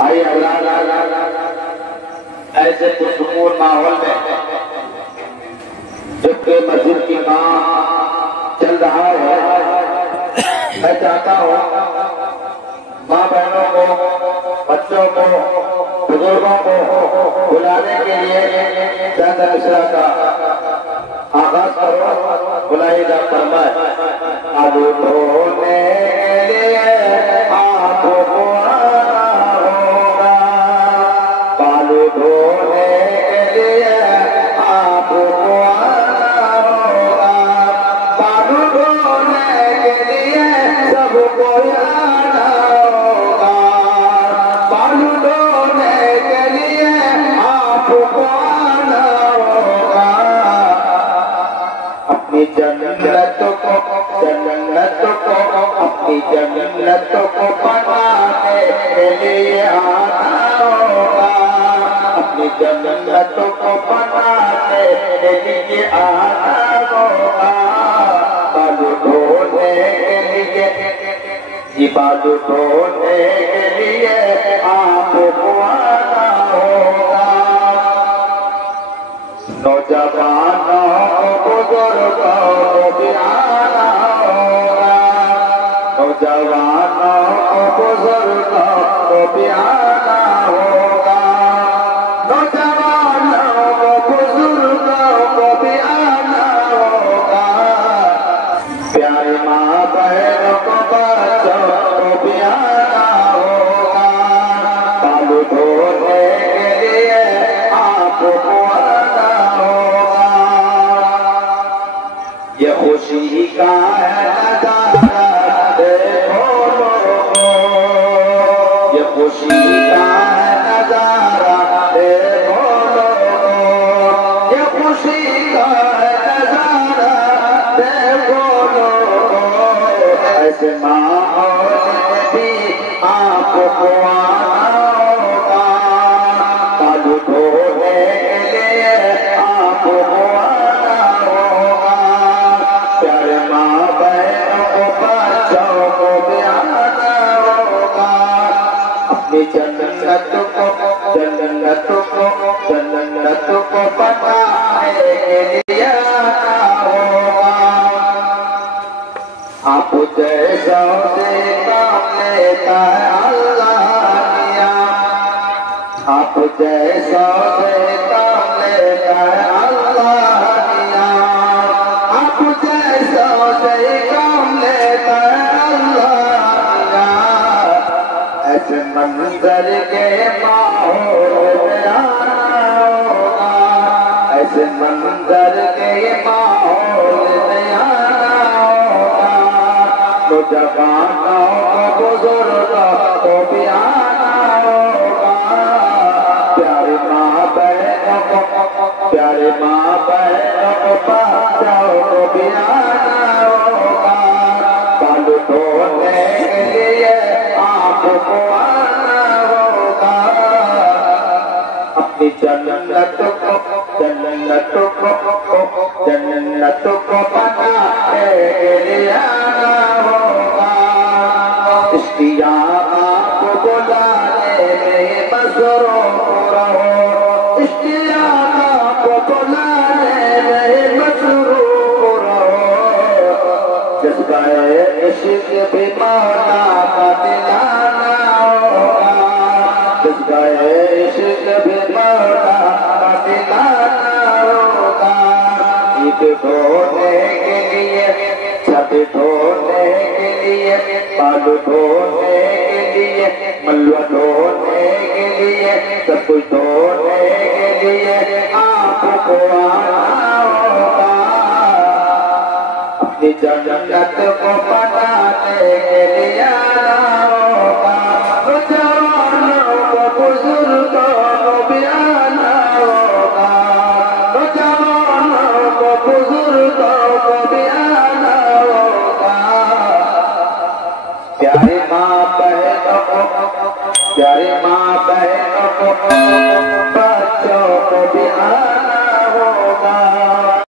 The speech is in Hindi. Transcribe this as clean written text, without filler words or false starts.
भाई अल्लाह ऐसे पुरसकून माहौल में जबकि मस्जिद की काम चल रहा है, मैं चाहता हूँ माँ बहनों को, बच्चों को, बुजुर्गों को बुलाने के लिए चंद अशरा का आगाज करो। बुलाइएगा फरमाए आलू धोने आपको आना होगा, बालू धोने के लिए आपको आना होगा, बालू धोने के लिए सबको आना होगा, बालू धोने के लिए आपको आना होगा। अपनी जन्नत को अपनी जन्नत को बनाने के लिए आना होगा, अपनी जन्नत को बनाने के लिए आना होगा। बालू धोने के लिए जी, बालू धोने के लिए आपको आना होगा। नौजवानों बुजुर्गों को भी आना होगा, नौजवानों बुजुर्गों को भी आना होगा, नौजवानों बुजुर्गों को भी आना होगा। प्यारे माँ बहनों को, बच्चों को भी आना होगा। बालू धोने के लिए आपको आना होगा। ये खुशी का है नजारा देखो लोगों, ये खुशी का है नजारा देखो लोगों, ये खुशी का है नजारा देखो लोगों। ऐसे माहौल में भी आपको आना होगा। बालू धोने के लिए आपको आना होगा। प्यारे माँ बहनों को, बच्चों को भी आना होगा। अपनी जन्नत को बनाने के लिए आना होगा। आप जैसों से काम लेता है अल्लाह मियां, आप जैसों से काम लेता है अल्लाह मियां, आप जैसों से काम लेता है अल्लाह मियां। ऐसे मंजर के माहौल में आना होगा, ऐसे मंजर के माहौल में आना होगा। नौजवानों बुजुर्गों को भी आना होगा। प्यारे माँ बहनों को, प्यारे माँ बहनों को, बच्चों को भी आना होगा। बालू धोने के लिए आपको आना होगा। अपनी जन्नत को बनाने के लिए आना होगा। इश्तियाक आपको बुलाने में मसरूफ रहो, इश्तियाक आपको बुलाने में मसरूफ रहो। जिसका इश्क भी मौला का दिलाना होगा, जिसका इश्क भी मौला का दिलाना होगा। ईद धोने के लिए, छत धोने के लिए, बालू धोने के लिए, मलबा धोने के लिए, सब कुछ धोने के लिए आपको आना होगा। अपनी जन्नत को बनाने के लिए आना होगा। नौजवानों को, बुजुर्गों को भी आना होगा, नौजवानों को, बुजुर्गों को भी आना होगा। प्यारी माँ बहनों को, प्यारी माँ बहनों को, बच्चों को भी आना